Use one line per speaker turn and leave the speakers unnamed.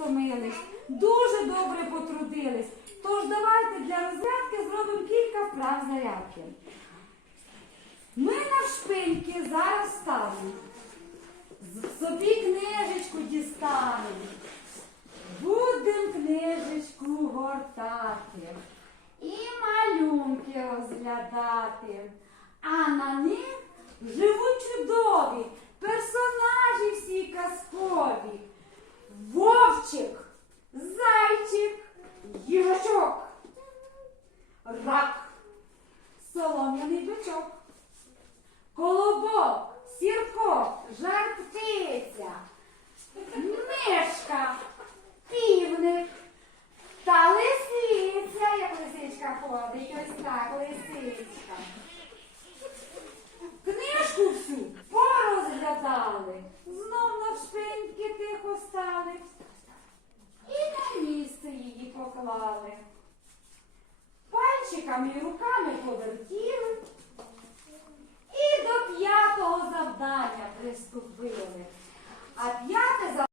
стомились, дуже добре потрудились. Тож давайте для розрядки зробимо кілька вправ зарядки. Ми навшпиньки зараз ставимо. Собі книжечку дістанемо. Будем книжечку гортати і малюнки розглядати. А на них живуть чудові персонажі. Вовчик, зайчик, їжачок, рак, солом'яний бичок, колобок, сірко, жар птиця, мишка, півник та лисиця, як лисичка ходить, ось так, лисичка. Книжку всю порозглядали, знов навшпиньки тихо стали на її поклали. Пальчиками і руками повертіли і до п'ятого завдання приступили. А п'яте